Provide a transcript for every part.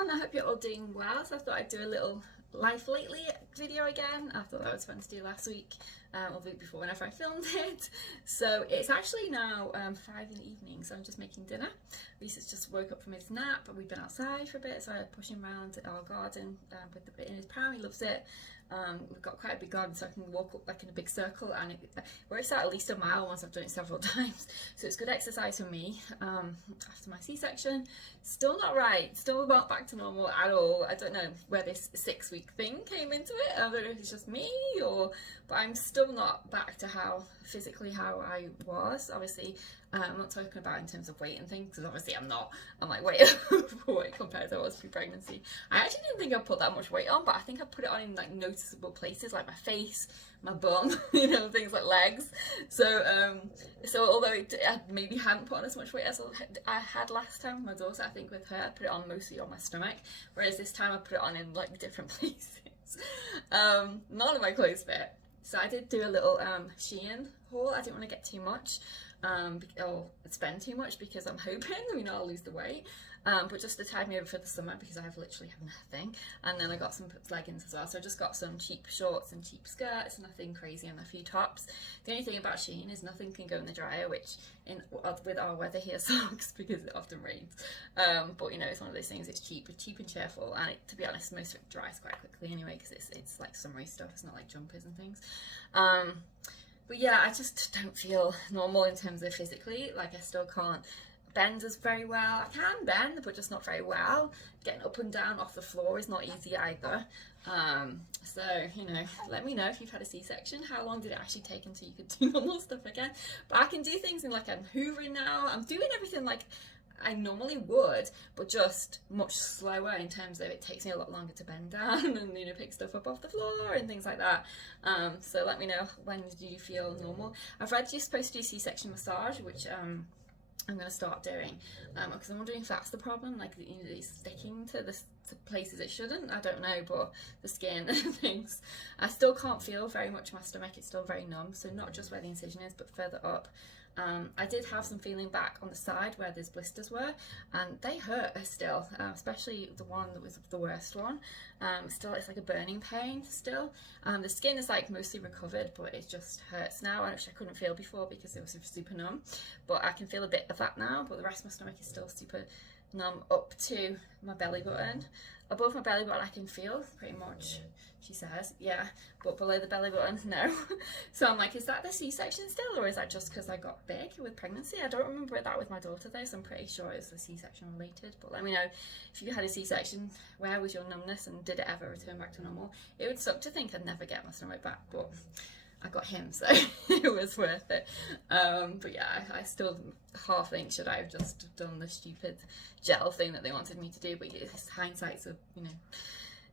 everyone, I hope you're all doing well. So I thought I'd do a little life lately video again. I thought that was fun to do last week, or the week before, whenever I filmed it. So it's actually now 5 in the evening, so I'm just making dinner. Reese's just woke up from his nap, and we've been outside for a bit, so I push him around our garden with the bit in his pram. He loves it. We've got quite a big garden, so I can walk up like in a big circle, and it works out at least a mile once I've done it several times. So it's good exercise for me after my C-section. Still not right, still not back to normal at all. I don't know where this 6-week thing came into it. I don't know if it's just me but I'm still not back to how I was. Obviously, I'm not talking about in terms of weight and things, because obviously I'm like way overweight compared to I was pre-pregnancy. I actually didn't think I put that much weight on, but I think I put it on in like noticeable places, like my face, my bum, things like legs. So although I maybe hadn't put on as much weight as I had last time with my daughter, I think with her I put it on mostly on my stomach, whereas this time I put it on in like different places. None of my clothes fit. So I did do a little Shein haul. I didn't want to get too much or spend too much, because I'm hoping, I'll lose the weight. But just to tide me over for the summer, because I literally have nothing. And then I got some leggings as well. So I just got some cheap shorts and cheap skirts, nothing crazy, and a few tops. The only thing about Shein is nothing can go in the dryer, which with our weather here sucks, because it often rains. But it's one of those things, it's cheap and cheerful, and to be honest, most of it dries quite quickly anyway, because it's like summery stuff, it's not like jumpers and things. But yeah, I just don't feel normal in terms of physically. Like, I still can't bend as very well. I can bend, but just not very well. Getting up and down off the floor is not easy either. So, let me know if you've had a C-section. How long did it actually take until you could do normal stuff again? But I can do things in, like, I'm hoovering now. I'm doing everything like I normally would, but just much slower in terms of it takes me a lot longer to bend down and pick stuff up off the floor and things like that. So let me know, when do you feel normal? I've read you're supposed to do C-section massage, which I'm going to start doing, because I'm wondering if that's the problem, like it's sticking to the places it shouldn't. I don't know, but the skin and things. I still can't feel very much my stomach. It's still very numb, so not just where the incision is, but further up. I did have some feeling back on the side where those blisters were, and they hurt still, especially the one that was the worst one. Still, it's like a burning pain still. The skin is like mostly recovered, but it just hurts now, which I couldn't feel before because it was super numb. But I can feel a bit of that now, but the rest of my stomach is still super numb up to my belly button. Above my belly button I can feel pretty much, she says, yeah, but below the belly button, no. So I'm like, is that the C-section still, or is that just because I got big with pregnancy? I don't remember that with my daughter though, so I'm pretty sure it's the C-section related. But let me know if you had a C-section, where was your numbness, and did it ever return back to normal? It would suck to think I'd never get my stomach back, but I got him, so it was worth it. But yeah, I still half think, should I have just done the stupid gel thing that they wanted me to do? But hindsight's of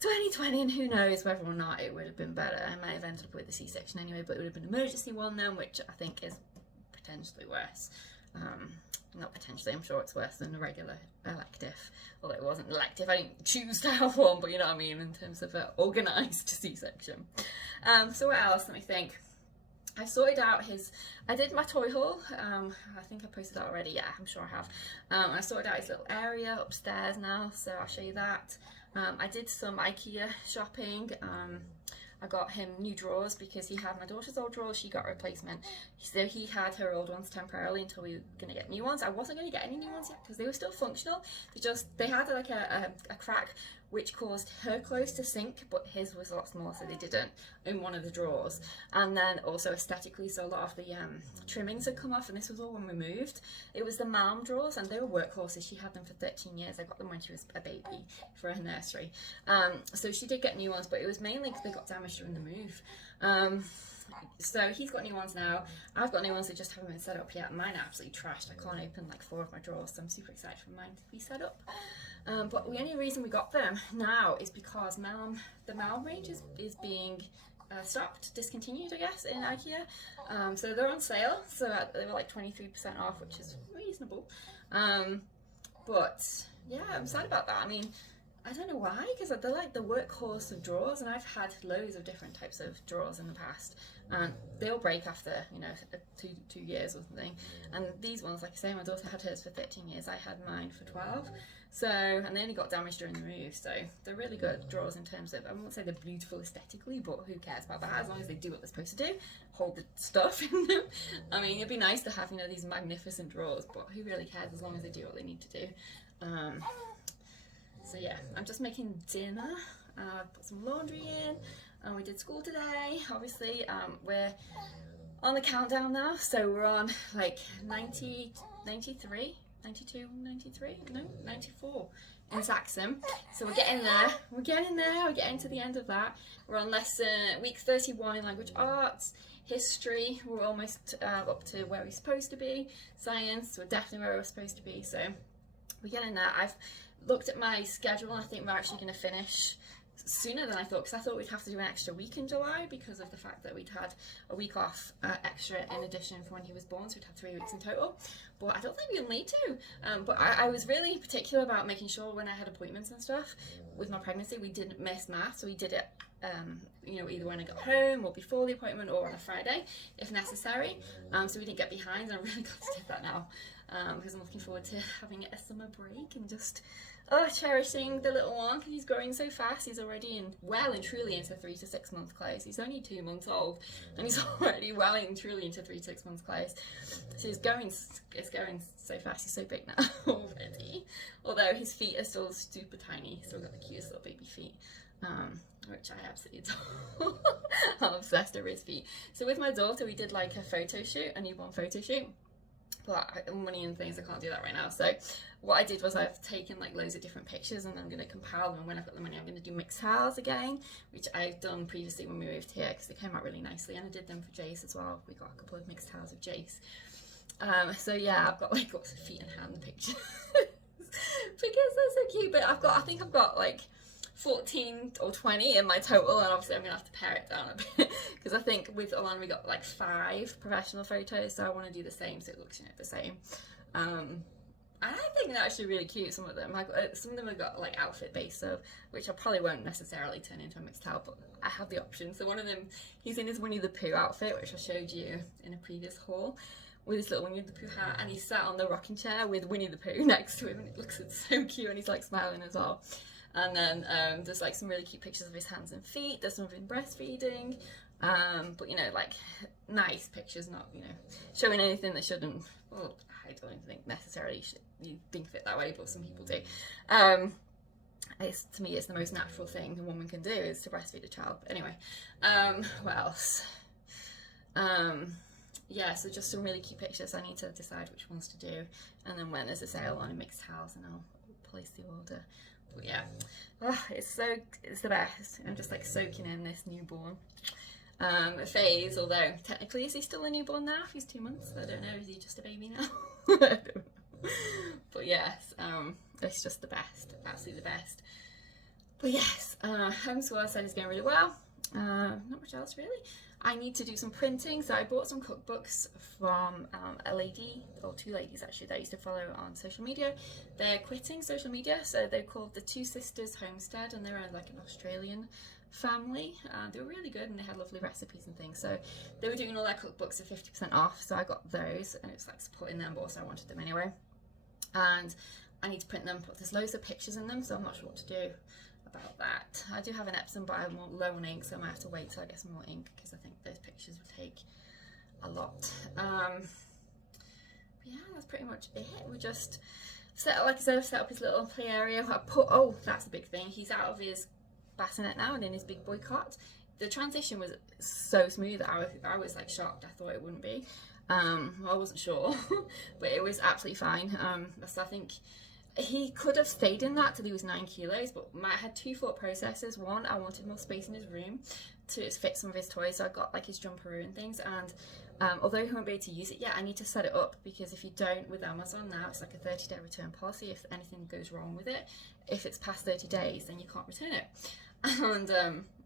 2020, and who knows whether or not it would have been better. I might have ended up with a C-section anyway, but it would have been an emergency one then, which I think is potentially worse. Not potentially, I'm sure it's worse than a regular elective. Although it wasn't elective, I didn't choose to have one, but you know what I mean, in terms of an organised C-section. So what else? Let me think. I sorted out I did my toy haul. I think I posted that already. Yeah, I'm sure I have. I sorted out his little area upstairs now, so I'll show you that. I did some IKEA shopping. I got him new drawers because he had my daughter's old drawers. She got a replacement. So he had her old ones temporarily until we were going to get new ones. I wasn't going to get any new ones yet because they were still functional. They had like a crack which caused her clothes to sink, but his was a lot smaller, so they didn't, in one of the drawers. And then also aesthetically, so a lot of the trimmings had come off, and this was all when we moved. It was the mom drawers, and they were workhorses. She had them for 13 years. I got them when she was a baby for her nursery. So she did get new ones, but it was mainly because they got damaged during the move. So he's got new ones now. I've got new ones that just haven't been set up yet. Mine are absolutely trashed. I can't open like 4 of my drawers, so I'm super excited for mine to be set up. But the only reason we got them now is because the Malm range is being stopped, discontinued, I guess, in IKEA. So they're on sale, so they were like 23% off, which is reasonable. But yeah, I'm sad about that. I mean, I don't know why, because they're like the workhorse of drawers, and I've had loads of different types of drawers in the past, and they all break after, you know, two years or something. And these ones, like I say, my daughter had hers for 13 years, I had mine for 12. So, and they only got damaged during the move, so they're really good drawers in terms of, I won't say they're beautiful aesthetically, but who cares about that, as long as they do what they're supposed to do, hold the stuff in them. I mean, it'd be nice to have, you know, these magnificent drawers, but who really cares as long as they do what they need to do. So yeah, I'm just making dinner. Put some laundry in, and we did school today. Obviously, we're on the countdown now, so we're on like 90, 93, 92, 93, no, 94 in Saxon. So we're getting there. We're getting to the end of that. We're on week 31 in language arts. History, we're almost up to where we're supposed to be. Science, we're definitely where we're supposed to be. So we're getting there. I've looked at my schedule, and I think we're actually going to finish sooner than I thought, because I thought we'd have to do an extra week in July because of the fact that we'd had a week off extra in addition for when he was born, so we'd had 3 weeks in total. But I don't think we'll need to. But I was really particular about making sure when I had appointments and stuff with my pregnancy, we didn't miss math, so we did it you know, either when I got home or before the appointment or on a Friday if necessary, so we didn't get behind. And I'm really glad to do that now, because I'm looking forward to having a summer break and just cherishing the little one, because he's growing so fast. He's already well and truly into 3 to 6 month clothes. He's only 2 months old, and he's already well and truly into 3 to 6 months clothes. So it's going so fast. He's so big now already. Although his feet are still super tiny. He's still got the cutest little baby feet, which I absolutely adore. I'm obsessed over his feet. So with my daughter, we did like a photo shoot, a newborn photo shoot. But money and things, I can't do that right now. So what I did was I've taken like loads of different pictures, and I'm going to compile them. And when I've got the money, I'm going to do mixed towels again, which I've done previously when we moved here, because they came out really nicely. And I did them for Jace as well. We got a couple of mixed towels of Jace. So yeah, I've got like lots of feet and hand pictures because they're so cute. But I think I've got like 14 or 20 in my total, and obviously I'm gonna have to pare it down a bit because I think with Alana we got like 5 professional photos, so I want to do the same so it looks, you know, the same. And I think they're actually really cute. Some of them have got like outfit based, so which I probably won't necessarily turn into a mixed towel, but I have the option. So one of them, he's in his Winnie the Pooh outfit, which I showed you in a previous haul, with his little Winnie the Pooh hat, and he's sat on the rocking chair with Winnie the Pooh next to him, and it looks so cute, and he's like smiling as well. And then there's like some really cute pictures of his hands and feet. There's some of him breastfeeding, but you know, like nice pictures, not, you know, showing anything that shouldn't. Well, I don't think necessarily you think of it that way, but some people do. To me, it's the most natural thing a woman can do is to breastfeed a child. But anyway, what else? Yeah, so just some really cute pictures. I need to decide which ones to do, and then when there's a sale on mixed towels, and I'll place the order. But yeah, it's the best. I'm just like soaking in this newborn phase, although technically is he still a newborn now if he's 2 months? I don't know, is he just a baby now? I don't know. But yes, it's just the best, absolutely the best. But yes, homeschool I said is going really well. Not much else really. I need to do some printing, so I bought some cookbooks from a lady, or 2 ladies actually, that I used to follow on social media. They're quitting social media, so they're called the Two Sisters Homestead, and they're like an Australian family. They were really good, and they had lovely recipes and things, so they were doing all their cookbooks at 50% off, so I got those, and it was like supporting them, but also I wanted them anyway. And I need to print them, but there's loads of pictures in them, so I'm not sure what to do about that. I do have an Epsom, but I'm low on ink, so I might have to wait till I get some more ink, because I think those pictures would take a lot. Yeah, that's pretty much it. We just like I said, I've set up his little play area. That's the big thing, he's out of his bassinet now and in his big boy cot. The transition was so smooth that I was like shocked. I thought it wouldn't be. I wasn't sure but it was absolutely fine. So I think he could have stayed in that till he was 9 kilos, but I had 2 thought processes. One, I wanted more space in his room to fit some of his toys, so I got like his jumperoo and things, and although he won't be able to use it yet, I need to set it up, because if you don't, with Amazon now, it's like a 30-day return policy. If anything goes wrong with it, if it's past 30 days, then you can't return it. And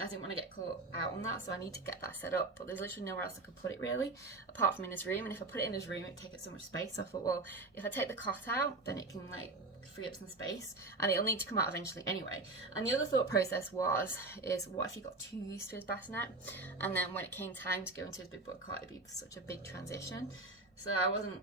I didn't want to get caught out on that, so I need to get that set up, but there's literally nowhere else I could put it really, apart from in his room, and if I put it in his room, it'd take up so much space. So I thought, well, if I take the cot out, then it can like free up some space, and it'll need to come out eventually anyway. And the other thought process is what if he got too used to his bassinet, and then when it came time to go into his big boy cot, it'd be such a big transition. So I wasn't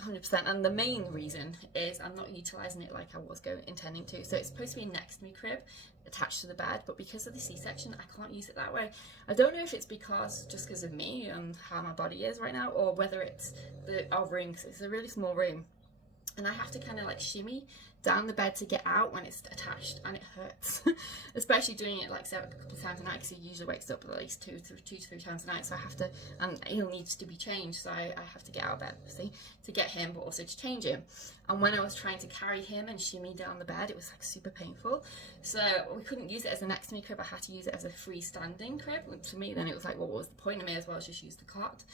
100%, and the main reason is I'm not utilising it like I was intending to. So it's supposed to be next to me crib, attached to the bed, but because of the C-section I can't use it that way. I don't know if it's because of me and how my body is right now, or whether it's our room, because it's a really small room and I have to kind of like shimmy down the bed to get out when it's attached, and it hurts. Especially doing it like a couple of times a night, because he usually wakes up at least two to three times a night, so I have to, and he needs to be changed, so I have to get out of bed obviously to get him, but also to change him. And when I was trying to carry him and shimmy down the bed, it was like super painful, so we couldn't use it as a next to me crib. I had to use it as a freestanding crib. And for me then it was like, well, what was the point? I may as well just use the cot.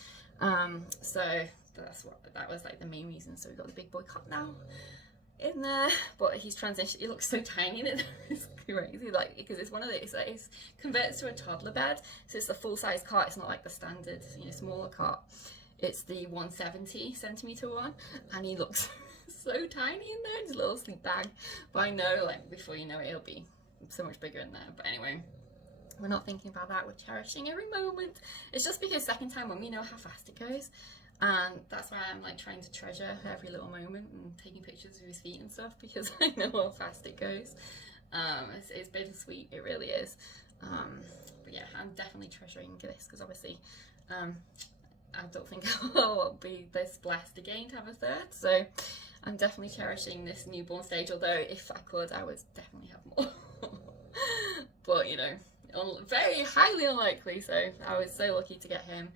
So that was like the main reason. So we got the big boy cot now in there, but he's transitioned. He looks so tiny that it's crazy, like, because it's one of these, like, it converts to a toddler bed, so it's the full-size cot. It's not like the standard, smaller cot. It's the 170 centimeter one, and he looks so tiny in there, his little sleep bag. But I know, like, before you know it, he'll be so much bigger in there. But anyway, we're not thinking about that. We're cherishing every moment. It's just because second time when we know how fast it goes, and that's why I'm like trying to treasure every little moment and taking pictures of his feet and stuff, because I know how fast it goes. It's bittersweet, it really is. But yeah, I'm definitely treasuring this, because obviously I don't think I'll be this blessed again to have a third, so I'm definitely cherishing this newborn stage, although if I could I would definitely have more. But very highly unlikely, so I was so lucky to get him.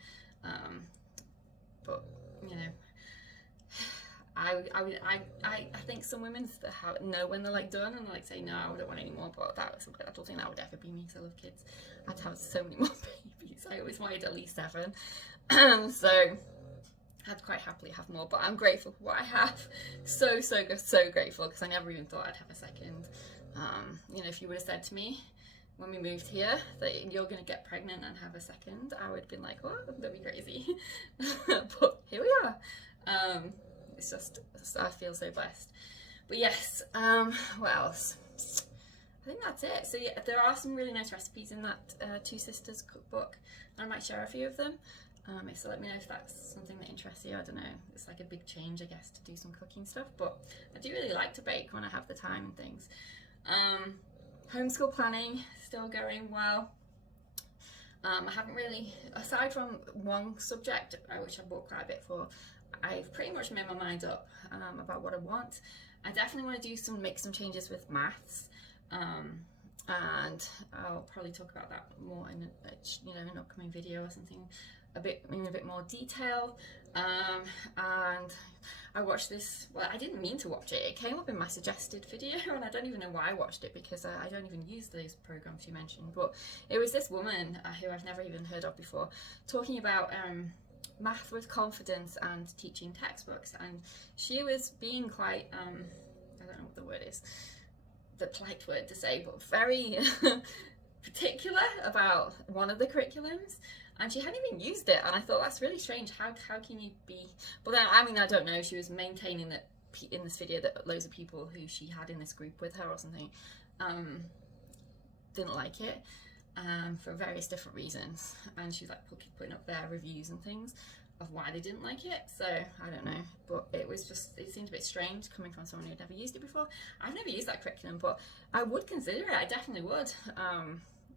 But I think some women know when they're like done and like say no, I don't want any more. But I don't think that would ever be me, because I love kids. I'd have so many more babies. I always wanted at least 7, so I'd quite happily have more. But I'm grateful for what I have. So grateful, because I never even thought I'd have a second. If you would have said to me when we moved here that you're going to get pregnant and have a second, I would have been like, what? That'd be crazy. But here we are. It's just, I feel so blessed. But yes, what else? I think that's it. So yeah, there are some really nice recipes in that Two Sisters cookbook, and I might share a few of them. So let me know if that's something that interests you. I don't know, it's like a big change, I guess, to do some cooking stuff, but I do really like to bake when I have the time and things. Homeschool planning, still going well. I haven't really, aside from one subject, which I bought quite a bit for, I've pretty much made my mind up about what I want. I definitely want to make some changes with maths, and I'll probably talk about that more in an upcoming video or something, in a bit more detail. And I watched this, well, I didn't mean to watch it. It came up in my suggested video, and I don't even know why I watched it, because I don't even use those programs you mentioned. But it was this woman who I've never even heard of before, talking about math with confidence and teaching textbooks, and she was being quite I don't know what the word is, the polite word to say, but very particular about one of the curriculums, and she hadn't even used it, and I thought, that's really strange. How can you be? But then, I don't know, she was maintaining that in this video that loads of people who she had in this group with her or something didn't like it, for various different reasons, and she's like putting up their reviews and things of why they didn't like it. So I don't know, but it seemed a bit strange coming from someone who'd never used it before. I've never used that curriculum, but I would consider it. I definitely would,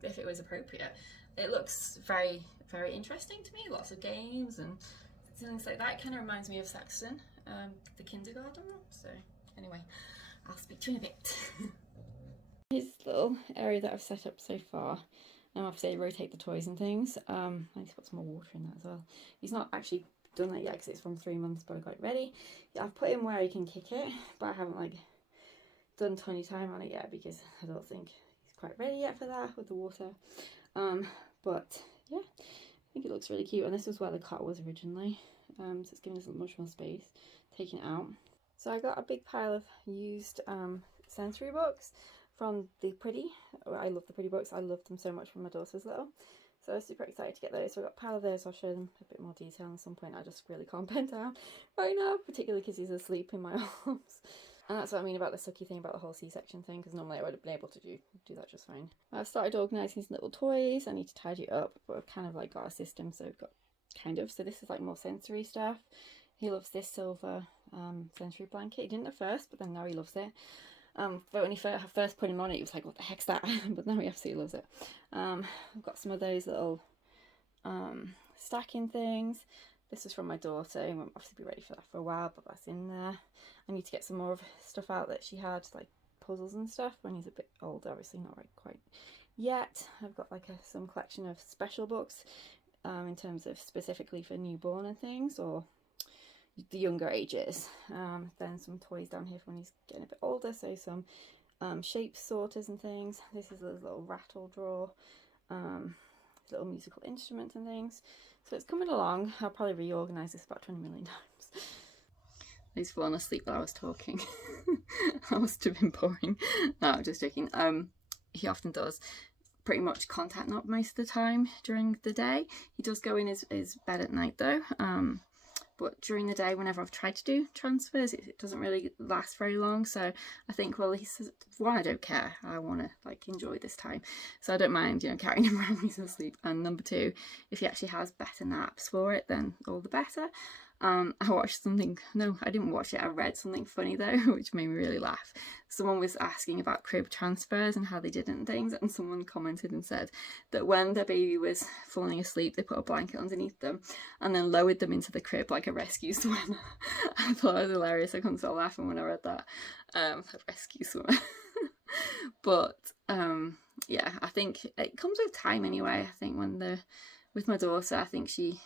if it was appropriate. It looks very, very interesting to me. Lots of games and things like that. It kind of reminds me of Saxon, the kindergarten. So anyway, I'll speak to you in a bit. Here's the little area that I've set up so far. Obviously I rotate the toys and things. I need to put some more water in that as well. He's not actually done that yet because it's from 3 months, but I got it ready. Yeah, I've put him where he can kick it, but I haven't like done tiny time on it yet, because I don't think he's quite ready yet for that with the water. But yeah, I think it looks really cute, and this was where the cot was originally, so it's giving us much more space, taking it out. So I got a big pile of used sensory books from the Pretty. I love the Pretty books. I love them so much from my daughter's little, so I was super excited to get those. So I got a pile of those. I'll show them a bit more detail at some point. I just really can't bend down right now, particularly because he's asleep in my arms. And that's what I mean about the sucky thing about the whole C-section thing, because normally I would have been able to do that just fine. I've started organising some little toys. I need to tidy it up, but I've kind of like got a system, so I've got so this is like more sensory stuff. He loves this silver sensory blanket. He didn't at first, but then now he loves it. But when he first put him on it, he was like, what the heck's that? But now he absolutely loves it. I've got some of those little stacking things. This was from my daughter. I won't obviously be ready for that for a while, but that's in there. I need to get some more of stuff out that she had, like puzzles and stuff, when he's a bit older, obviously not right quite yet. I've got like some collection of special books in terms of specifically for newborn and things, or the younger ages. Then some toys down here for when he's getting a bit older, so some shape sorters and things. This is a little rattle drawer, little musical instruments and things. So it's coming along. I'll probably reorganise this about 20 million times. He's fallen asleep while I was talking. I must have been boring. No, I'm just joking. He often does pretty much contact nap most of the time during the day. He does go in his bed at night though. But during the day, whenever I've tried to do transfers, it doesn't really last very long. So I think, well, he says, one, I don't care. I want to like enjoy this time, so I don't mind, you know, carrying him around when he's asleep. And number two, if he actually has better naps for it, then all the better. I watched something, no, I didn't watch it, I read something funny though, which made me really laugh. Someone was asking about crib transfers and how they did it and things, and someone commented and said that when their baby was falling asleep, they put a blanket underneath them and then lowered them into the crib like a rescue swimmer. I thought it was hilarious. I couldn't stop laughing when I read that. A rescue swimmer. But yeah, I think it comes with time anyway. I think with my daughter, I think she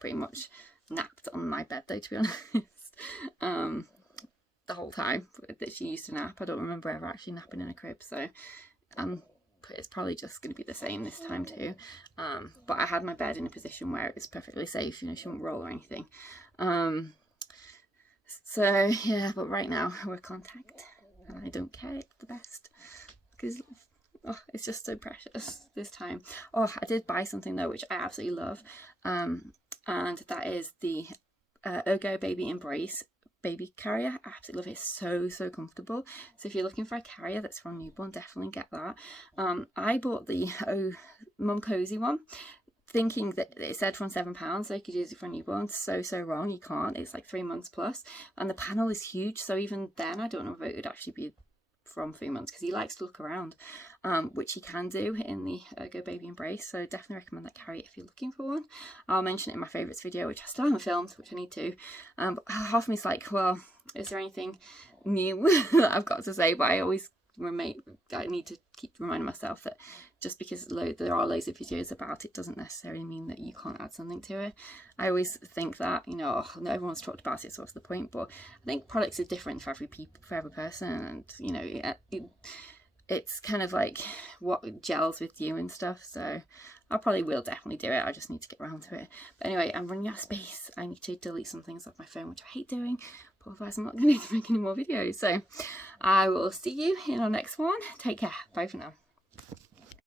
pretty much napped on my bed though, to be honest. The whole time that she used to nap. I don't remember ever actually napping in a crib, so it's probably just going to be the same this time too. But I had my bed in a position where it was perfectly safe, you know, she wouldn't roll or anything. So yeah, but right now we're contact and I don't care. It's the best because it's just so precious this time. Oh, I did buy something though which I absolutely love, and that is the Ergo Baby Embrace baby carrier. I absolutely love it. It's so comfortable. So if you're looking for a carrier that's for a newborn, definitely get that. I bought the Mum Cozy one, thinking that it said from £7 so you could use it for a newborn. So wrong. You can't. It's like 3 months plus, and the panel is huge, so even then I don't know if it would actually be from 3 months, because he likes to look around, which he can do in the Ergo Baby Embrace. So definitely recommend that carrier if you're looking for one. I'll mention it in my favourites video, which I still haven't filmed, which I need to. But half of me's like, well, is there anything new that I've got to say? But I need to keep reminding myself that just because there are loads of videos about it doesn't necessarily mean that you can't add something to it. I always think that, you know, no, everyone's talked about it, so what's the point? But I think products are different for every person, and you know, it's kind of like what gels with you and stuff. So I probably will definitely do it. I just need to get around to it. But anyway, I'm running out of space. I need to delete some things off my phone, which I hate doing, but otherwise I'm not going to make any more videos. So I will see you in our next one. Take care. Bye for now.